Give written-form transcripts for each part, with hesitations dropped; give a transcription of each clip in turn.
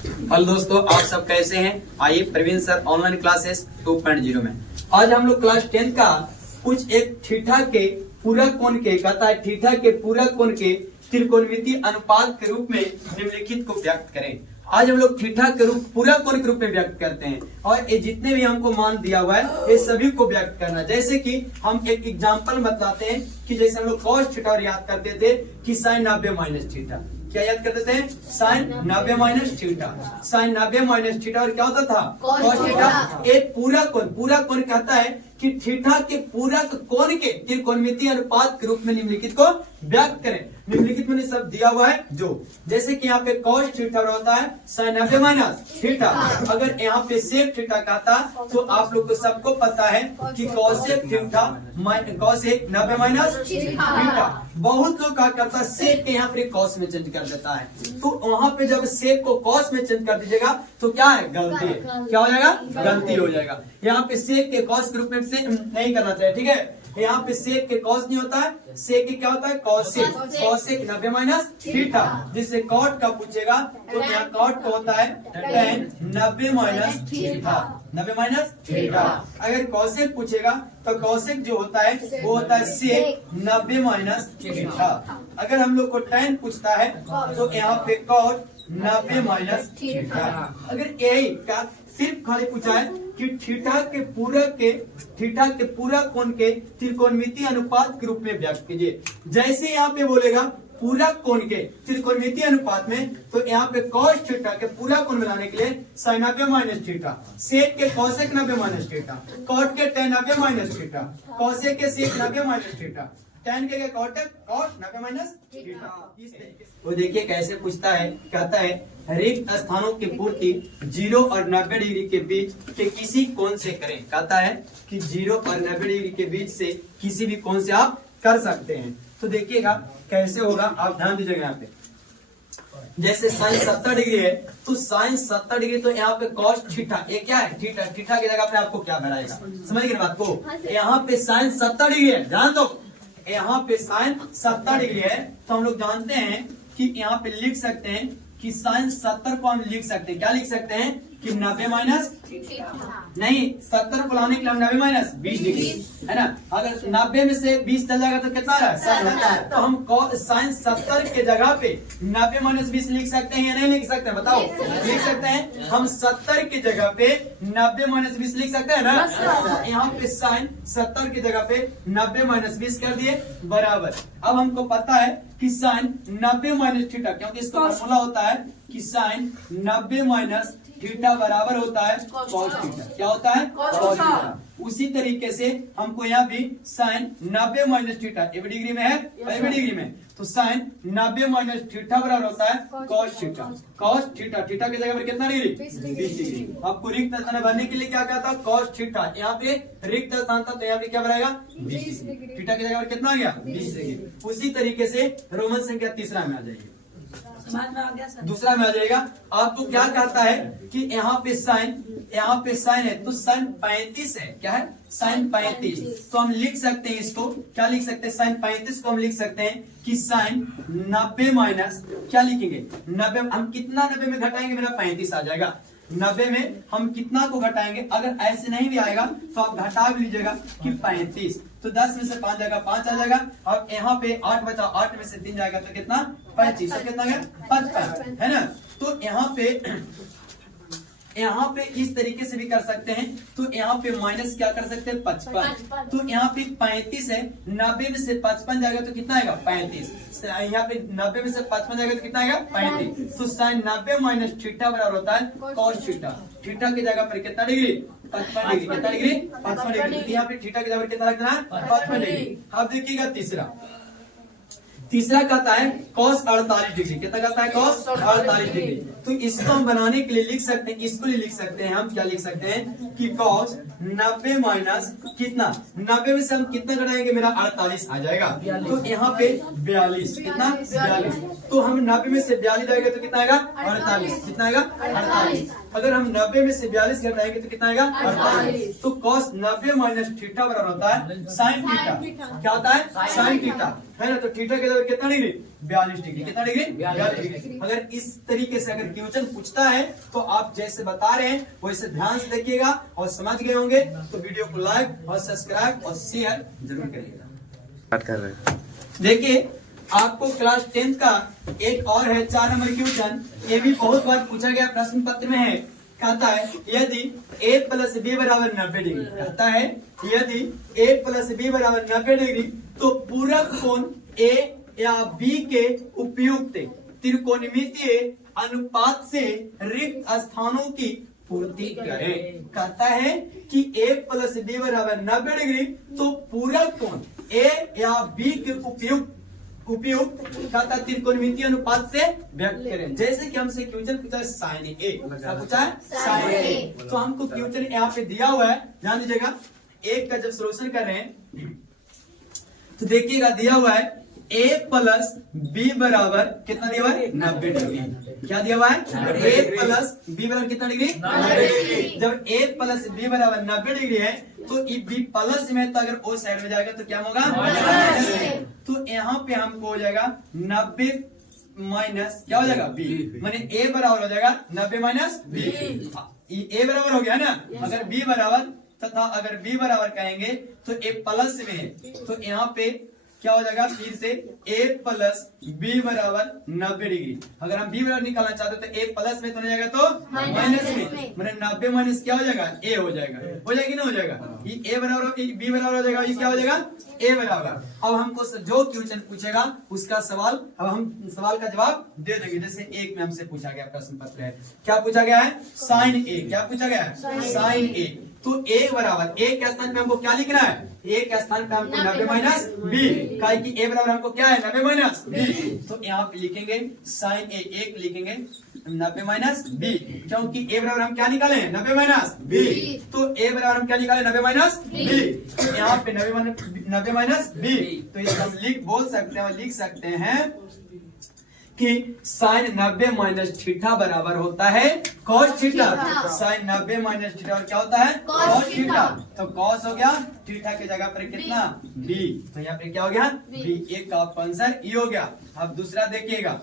Hello दोस्तों, आप सब कैसे हैं? आइए प्रवीण सर ऑनलाइन क्लासेस 2.0 में आज हम लोग क्लास 10 का कुछ एक थीटा के पूरा कोण के कहता है थीटा के पूरा कोण के त्रिकोणमितीय अनुपात के रूप में निम्नलिखित को व्यक्त करें। आज हम लोग थीटा के रूप पूरा कोण के रूप में व्यक्त करते हैं और ये जितने भी हमको मान दिया हुआ है ये सभी को व्यक्त करना। जैसे कि हम एक एग्जांपल बताते हैं कि जैसे हम लोग cos थीटा याद करते थे कि sin 90 माइनस थीटा, क्या याद करते थे? sin 90 minus theta, sin 90 minus theta और क्या होता था? cos theta. एक पूरा कोण कहता है कि थीटा के पूरा कोण के त्रिकोणमितीय अनुपात के रूप में निम्नलिखित को व्यक्त करें। निम्नलिखित में सब दिया हुआ है जो जैसे कि यहाँ पे cos थीटा होता है sin 90 माइनस थीटा। अगर यहाँ पे sec थीटा कहता तो आप लोग को सबको पता है कि cosec theta cosec 90 minus theta. बहुत लोग क्या करता है sec के यहाँ पे cos में चेंज कर देता है, तो वहां पे जब sec को cos में चेंज कर दीजिएगा तो क्या है? गलती है। क्या हो जाएगा? गलती हो जाएगा। यहाँ पे sec के cos के रूप में से नहीं करना चाहिए, ठीक है? यहाँ पे sec के cos नहीं होता है, sec के क्या होता है? cosec 90 minus theta. जिससे cot का पूछेगा तो यहाँ cot का होता है tan 90 minus theta, 90 minus theta. अगर cosec पूछेगा तो cosec जो होता है वो होता है sec 90 माइनस थीटा। अगर हम लोग को tan पूछता है तो यहाँ पे cot 90 माइनस थीटा। अगर यही का सिर्फ खाली पूछा है कि थीटा के पूरा कोण के त्रिकोणमितीय अनुपात के रूप में व्यक्त कीजिए। जैसे यहाँ पे बोलेगा पूरा कोण के त्रिकोणमितीय अनुपात में, तो यहाँ पे cos थीटा के पूरा कोण बनाने के लिए sin 90 माइनस थीटा, sec के cosec 90 माइनस थीटा, cot के tan 90 माइनस थीटा, cosec के sec 90 माइनस थीटा, tan के cot 90 माइनस थीटा। वो देखिए कैसे पूछता है, कहता है रिक्त स्थानों की पूर्ति 0 और 90 डिग्री के बीच के किसी कोण से करें। कहता है कि 0 और 90 डिग्री के बीच से किसी भी कोण से आप कर सकते हैं। तो देखिएगा कैसे होगा, आप ध्यान दीजिएगा। यहाँ पे जैसे sin 70 डिग्री है तो sin 70 डिग्री तो यहाँ पे cos थीटा, ये क्या है? थीटा। थीटा की जगह पे आपको क्या बनाएगा? समझ गए बात को? यहाँ पे sin 70 डिग्री है, ध्यान दो। यहाँ पे sin 70 डिग्री है तो हम लोग जानते हैं कि यहाँ पे लिख सकते हैं कि sin 70 को हम लिख सकते हैं, क्या लिख सकते हैं कि 90 माइनस नहीं 70 को लाने के लिए 90 माइनस 20 डिग्री है ना। अगर 90 में से 20 चल जाएगा तो कितना रहा? 70। तो हम sin 70 के जगह पे 90 माइनस 20 लिख सकते हैं या नहीं लिख सकते हैं? बताओ। लिख सकते हैं। हम 70 की जगह पे 90 माइनस 20 लिख सकते हैं ना। यहाँ पे sin 70 की जगह पे 90 माइनस 20 कर दिए बराबर। अब हमको पता है कि sin 90 माइनस थीटा, क्योंकि इसका फॉर्मूला होता है कि sin 90 माइनस थीटा बराबर होता है cos थीटा। क्या होता है? cos theta. उसी तरीके से हमको यहाँ भी sin 90 माइनस थीटा ए डिग्री में है, ए डिग्री में, तो sin 90 माइनस थीटा बराबर होता है cos theta. cos theta, theta की जगह पर कितना डिग्री? 20 डिग्री। आपको रिक्त स्थान भरने के लिए क्या कहता? cos theta. यहाँ पे रिक्त स्थान था तो यहाँ पे क्या बनाएगा? 20 डिग्री। थीटा की जगह पर कितना आ गया? 20 डिग्री। उसी तरीके से रोमन संख्या तीसरा में आ जाएगी, दूसरा में आ जाएगा। आपको क्या कहता है कि यहाँ पे साइन है तो साइन 35 है। क्या है? साइन 35। तो हम लिख सकते हैं इसको, क्या लिख सकते हैं? साइन 35 को हम लिख सकते हैं कि साइन 90 माइनस क्या लिखेंगे? 90। हम कितना 90 में घटाएंगे? मेरा 35 आ जाएगा। 90 में हम कितना को घटाएंगे? अगर ऐसे नहीं भी आएगा तो आप घटा भी लीजिएगा कि 35। तो 10 में से 5 जाएगा, 5 आ जाएगा। अब यहाँ पे 8 बचा, 8 में से 3 जाएगा तो कितना? 25। तो कितना गया? 55 है ना। तो यहाँ पे इस तरीके से भी कर सकते हैं। तो यहाँ पे माइनस क्या कर सकते हैं? 55। तो यहाँ पे 35 है, 90 में से 55 जाएगा तो कितना आएगा? 35। यहाँ पे 90 में से 55 जाएगा तो कितना आएगा? 35। तो साइन 90 माइनस थीटा बराबर होता है cos थीटा। थीटा की जगह पर कितना डिग्री? 55 डिग्री। कितना डिग्री? 55 डिग्री। यहाँ पे थीटा की जगह पर कितना रखना है? 55 डिग्री। अब देखिएगा तीसरा कहता है cos 48 डिग्री। कितना कहता है? cos 48 degree. तो इसको हम बनाने के लिए लिख सकते हैं, इसको लिख सकते हैं हम, क्या लिख सकते हैं कि cos 90 माइनस कितना? 90 में से हम कितना घटाएंगे? मेरा 48 आ जाएगा। तो यहाँ पे 42। कितना? 42। तो हम 90 में से 42 जाएगा तो कितना आएगा? 48। कितना आएगा? 48। अगर हम 90 में से 42 घटाएंगे तो कितना आएगा? 48। तो cos 90 माइनस थीटा बराबर होता है sin थीटा। क्या होता है? sin थीटा है ना। तो थीटा के बराबर कितना डिग्री 42 डिग्री। कितना डिग्री 42 डिग्री। अगर इस तरीके से अगर क्वेश्चन पूछता है तो आप जैसे बता रहे हैं वैसे ध्यान से देखिएगा और समझ गए होंगे तो वीडियो को लाइक और सब्सक्राइब और शेयर जरूर करिएगा। बात कर रहे हैं। देखिए आपको क्लास 10 का एक और है 4 नंबर क्वेश्चन। ये भी बहुत बार पूछा गया प्रश्न पत्र में है। कहता है यदि a प्लस बी बराबर 90 डिग्री, कहता है यदि a प्लस बी बराबर 90 डिग्री तो पूरक कोण a या b के उपयुक्त त्रिकोणमितीय अनुपात से रिक्त स्थानों की पूर्ति करें। कहता है कि a प्लस बी बराबर 90 डिग्री तो पूरक कोण a या b के उपयुक्त कहता त्रिकोणमितीय अनुपात से व्यक्त करें। जैसे कि हमसे क्वेश्चन पूछा है साइन ए, क्या पूछा है साइन ए। तो हमको क्वेश्चन यहाँ पे दिया हुआ है, ध्यान दीजिएगा। एक का जब सोल्यूशन कर रहे हैं तो देखिएगा दिया हुआ है a प्लस बी बराबर कितना दिया हुआ है 90 डिग्री। क्या दिया हुआ है a प्लस बी बराबर कितना डिग्री 90 डिग्री। जब a प्लस बी बराबर 90 डिग्री है तो b प्लस में तो अगर o साइड में जाएगा तो क्या होगा तो यहाँ पे हमको हो जाएगा 90 माइनस क्या हो जाएगा b, माने a बराबर हो जाएगा 90 माइनस b। a बराबर हो गया ना। अगर b बराबर तथा अगर b बराबर कहेंगे तो a प्लस में है तो यहाँ पे क्या हो जाएगा फिर से a प्लस बी बराबर 90 डिग्री। अगर हम b बराबर निकालना चाहते तो a प्लस में तो नहीं जाएगा तो माइनस में, मैंने 90 माइनस क्या हो जाएगा a हो जाएगा। हो जाएगी ना हो जाएगा। ये a बराबर b बराबर हो जाएगा, ये क्या हो जाएगा a बराबर। अब हमको जो क्वेश्चन पूछेगा उसका सवाल अब हम सवाल का जवाब दे देंगे। जैसे एक में हमसे पूछा गया प्रश्न पत्र है, क्या पूछा गया है साइन a। क्या पूछा गया है साइन a। तो a बराबर a के स्थान पे हमको क्या लिखना है, a के स्थान पे हमको 90 माइनस b, का कि a बराबर हमको क्या है 90 माइनस b। तो यहाँ पे लिखेंगे साइन a, एक लिखेंगे 90 माइनस b, क्योंकि a बराबर हम क्या निकाले 90 माइनस b। तो a बराबर हम क्या निकाले 90 माइनस b। तो यहाँ पे 90 माइनस b। तो इसे हम लिख सकते हैं कि साइन 90 माइनस थीटा बराबर होता है cos theta. Sine 90 minus theta और क्या होता है कॉस थीटा। तो कॉस हो गया थीटा के जगह पर कितना b, तो यहाँ पे क्या हो गया b। एक का आंसर ई हो गया। अब दूसरा देखिएगा,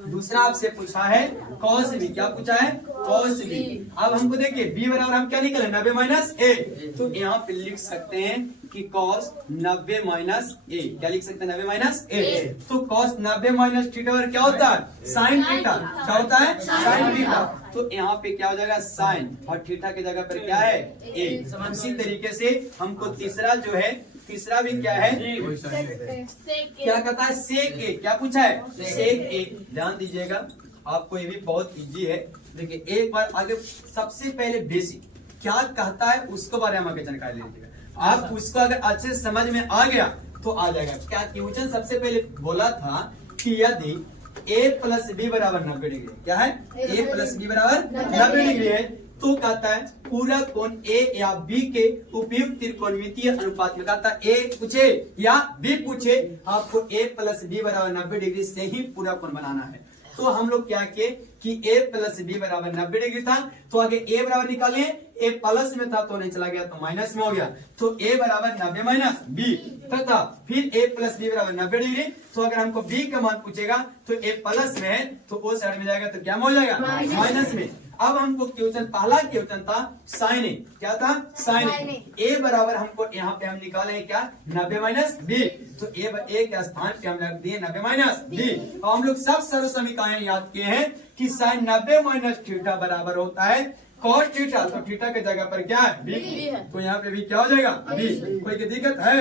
दूसरा आपसे पूछा है कॉस बी। क्या पूछा है कॉस बी। अब हमको देखिए b बराबर हम क्या निकले 90 माइनस a। तो यहाँ पे लिख सकते हैं कि कॉस 90 माइनस a। क्या लिख सकते हैं 90 माइनस a। तो कॉस 90 माइनस थीटा और क्या होता है साइन थीटा। क्या होता है साइन थीटा। तो यहाँ पे क्या हो जाएगा साइन और थीटा की जगह पर क्या है a। इसी तरीके से हमको तीसरा जो है तीसरा भी क्या है क्या कहता है सेक ए। क्या पूछा है सेक ए। ध्यान दीजिएगा आपको ये भी बहुत इजी है। देखिए एक बार आगे सबसे पहले बेसिक क्या कहता है उसके बारे में आगे जानकारी ले लीजिएगा। आप उसको अगर अच्छे से समझ में आ गया तो आ जाएगा। क्या क्वेश्चन सबसे पहले बोला था कि यदि a प्लस बी बराबर 90 डिग्री, क्या है a प्लस बी बराबर 90 डिग्री है तो कहता है पूरा कोण a या b के उपयुक्त त्रिकोणमितीय अनुपात में। कहता है a पूछे या b पूछे आपको a प्लस बी बराबर 90 डिग्री से ही पूरा कोण बनाना है। तो हम लोग क्या किए कि a प्लस बी बराबर 90 डिग्री था तो आगे a बराबर निकाले, a प्लस में था तो नहीं चला गया तो माइनस में हो गया। तो a बराबर 90 माइनस b तथा फिर a प्लस बी बराबर 90 डिग्री। तो अगर हमको b का मान पूछेगा तो a प्लस में है तो o साइड में जाएगा तो क्या हो जाएगा माइनस में। अब हमको क्वेश्चन पहला क्वेश्चन था साइन ए। क्या था साइन ए बराबर हमको यहाँ पे हम निकाले हैं क्या 90 माइनस बी। तो ए के स्थान पे हम रख दिए 90 माइनस बी। और हम लोग सब सर्व समीकरण याद किए हैं कि साइन 90 माइनस थीटा बराबर होता है कॉस थीटा। तो थीटा के जगह पर क्या है बी। तो यहाँ पे भी क्या हो जाएगा बी। कोई दिक्कत है।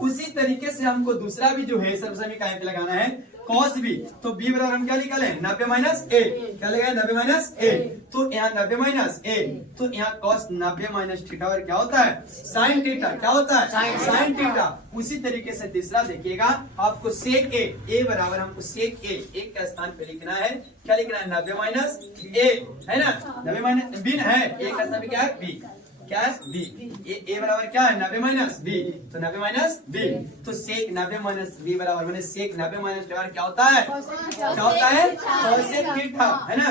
उसी तरीके से हमको दूसरा भी जो है सर्व समीकरण पे लगाना है कॉस बी। तो बी बराबर हम क्या निकाले 90 माइनस ए। क्या लगाए 90 माइनस ए। तो यहाँ 90 माइनस ए तो यहाँ कॉस 90 माइनस थीटा और क्या होता है साइन थीटा। क्या होता है साइन थीटा। उसी तरीके से तीसरा देखिएगा आपको सेक ए बराबर हमको सेक ए एक का स्थान पे लिखना है। क्या लिखना है 90 माइनस ए है ना 90 माइनस बी है एक का स्थान पे क्या है बी। क्या है बी। ए बराबर क्या है 90 माइनस बी। तो 90 माइनस बी तो सेक 90 माइनस बी बराबर मैंने सेक 90 माइनस बराबर क्या होता है क्या होता है कॉसेक थीटा है ना।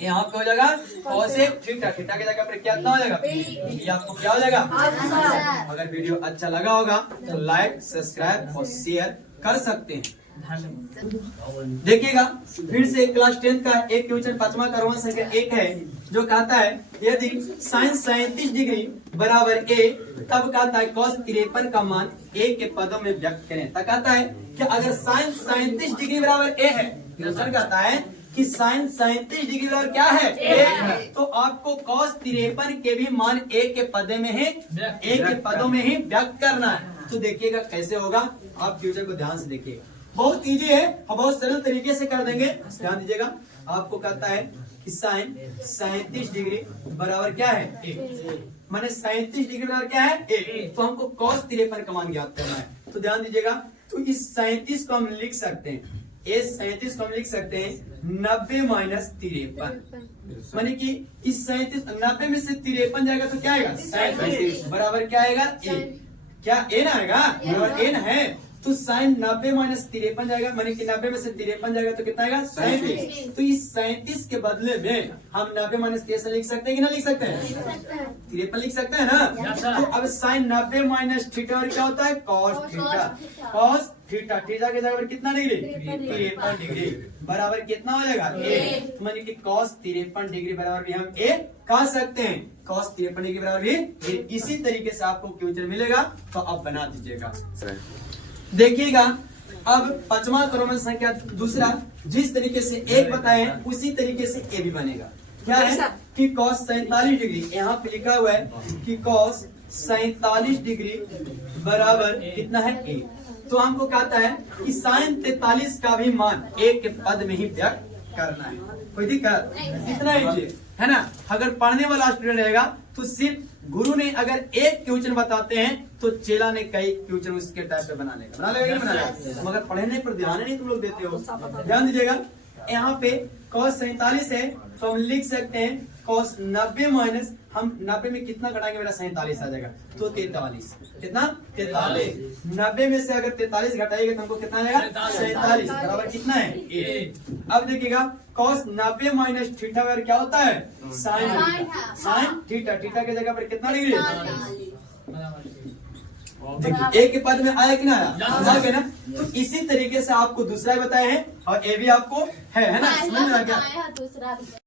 यहाँ पे हो जाएगा cos a थीटा, थीटा की जगह पर कितना हो जाएगा ये आपको क्या हो जाएगा। अगर वीडियो अच्छा लगा होगा तो लाइक सब्सक्राइब और शेयर कर सकते हैं। देखिएगा फिर से क्लास 10 का एक क्वेश्चन 5वां का रोमन संख्या 1 है जो कहता है यदि sin 37 डिग्री बराबर a तब कहता है cos 53 का मान a के पदों में व्यक्त करें। तब कहता है कि अगर sin 37 डिग्री बराबर a है, क्वेश्चन कहता है कि sin 37 डिग्री बराबर क्या है a, तो आपको cos 53 के भी मान a के पदे में ही a के पदों में ही व्यक्त करना है। तो देखिएगा कैसे होगा, आप क्वेश्चन को ध्यान से देखिएगा, बहुत इजी है, हम बहुत सरल तरीके से कर देंगे। ध्यान दीजिएगा, आपको कहता है कि sin 37 डिग्री बराबर क्या है a, माने 37 डिग्री बराबर क्या है a, तो हमको cos 53 का मान ज्ञात करना है। तो ध्यान दीजिएगा, तो इस 37 को हम लिख सकते हैं, इस 37 को हम लिख सकते हैं 90 माइनस 53, माने कि इस 90 में से 53 जाएगा तो क्या आएगा 37 बराबर क्या आएगा a, क्या n आएगा बराबर n है, तो sin 90 माइनस 53 जाएगा, माने कि 90 में से 53 जाएगा तो कितना आएगा 37। तो इस 37 के बदले में हम 90 माइनस 53 लिख सकते हैं कि ना लिख सकते हैं, 53 लिख सकते हैं ना। तो अब sin 90 माइनस थीटा और क्या होता है cos theta, cos theta, theta के जगह पर कितना डिग्री 53 डिग्री बराबर कितना हो जाएगा a, माने कि cos 53 डिग्री बराबर भी हम a कह सकते हैं, cos 53 डिग्री बराबर भी। इसी तरीके से आपको क्वेश्चन मिलेगा तो आप बना दीजिएगा। देखिएगा अब 5वां क्रम संख्या दूसरा, जिस तरीके से एक बताए उसी तरीके से ए भी बनेगा। क्या है कि cos 47 डिग्री, यहाँ पे लिखा हुआ है कि cos 47 डिग्री बराबर कितना है a, तो हमको कहता है कि sin 43 का भी मान a के पद में ही व्यक्त करना है। कोई दिक्कत, इतना ही है ना। अगर पढ़ने वाला स्टूडेंट रहेगा तो सिर्फ गुरु ने अगर एक क्वेश्चन बताते हैं तो चेला ने कई क्वेश्चन उसके टाइप पे बना लेगा कि नहीं बना लेगा, मगर पढ़ने पर ध्यान नहीं तुम लोग देते हो। ध्यान दीजिएगा, यहाँ पे cos 47 है तो हम लिख सकते हैं cos 90 माइनस, हम 90 में कितना घटाएंगे, मेरा 47 आ जाएगा, तो 43, कितना 43, 90 में से अगर 43 घटाएंगे तो हमको कितना आ जाएगा 47 बराबर कितना है a। अब देखिएगा cos 90 माइनस थीटा अगर क्या होता है sin थीटा, थीटा के जगह पर कितना डिग्री, देखिए एक के पद में आया कि ना आया ना। तो इसी तरीके से आपको दूसरा बताया है और ए भी आपको है ना, समझ में आ गया।